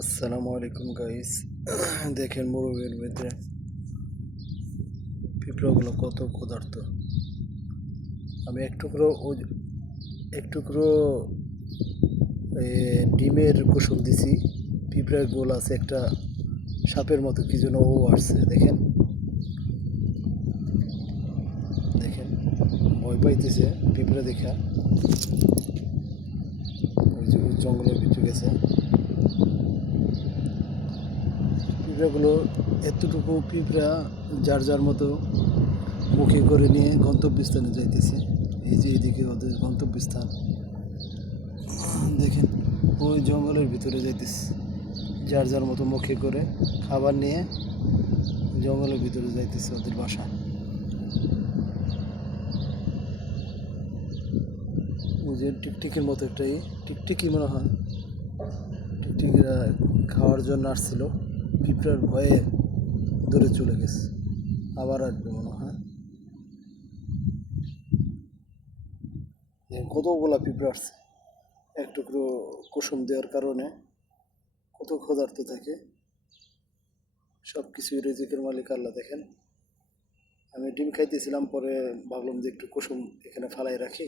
আসসালামু আলাইকুম গাইস। দেখেন মরুভূমির ভিতরে পিঁপড়াগুলো কত ক্ষুধার্ত। আমি এক টুকরো ডিমের কুসুম দিছি। পিঁপড়ার গোল আছে একটা সাপের মতো কি যেন ও আসছে। দেখেন দেখেন ভয় পাইতেছে পিঁপড়া দেখা। ওই যে ওই জঙ্গলের ভিতরে গেছে। পিঁপড়াগুলো এতটুকু পিঁপড়া যার যার মতো মুখে করে নিয়ে গন্তব্যস্থানে যাইতেছে। এই যে এদিকে ওদের গন্তব্যস্থান দেখেন, ওই জঙ্গলের ভিতরে যাইতেছে যার যার মতো মুখে করে খাবার নিয়ে জঙ্গলের ভিতরে যাইতেছে ওদের বাসা। ওই যে টিকটিকির মতো একটাই টিকটিকি মনে হয়, টিকটিকিরা খাওয়ার জন্য আসছিল, পিঁপড়ার ভয়ে দূরে চলে গেছে, আবার আসবে মনে হয়। কতগুলা পিঁপড়া আসছে এক টুকরো কুসুম দেওয়ার কারণে। কত ক্ষুধার্ত থাকে। সব কিছুই রিজিকের মালিক আল্লাহ। দেখেন আমি ডিম খাইতেছিলাম, পরে ভাবলাম যে একটু কুসুম এখানে ফালাই রাখি,